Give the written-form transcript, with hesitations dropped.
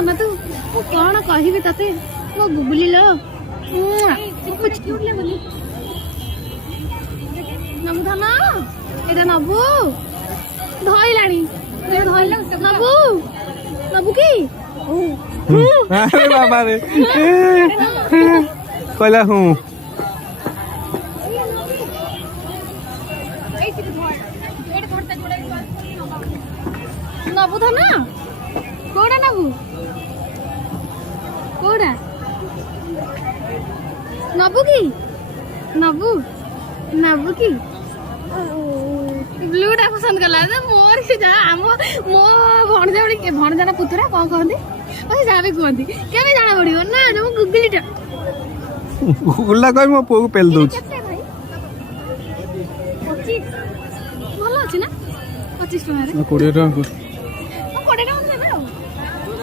ଧନ ତୁ ମୁଁ କଣ କହିବି ତତେ ମୋ ଗୁଗୁଲି ଲୋ ନବୁ ଧନ ଏଇଟା ନବୁ ଧଇଲାଣି ନବୁ ନବୁ କି अरे बाबा रे कहला हूँ नबु धन कोड़ा नबु कोड़ा नबु की नबु नबु की ब्लूटा पसंद कला मोर से जा मो भणजा पुतुरा कौन कहते जहाँ भी कहती केवे जाना पड़ो ना जो गुगुलीटा गुगुला कह मो पुओ को पेल दउछ 25 भल अच्छी ना 25 टका 20 टका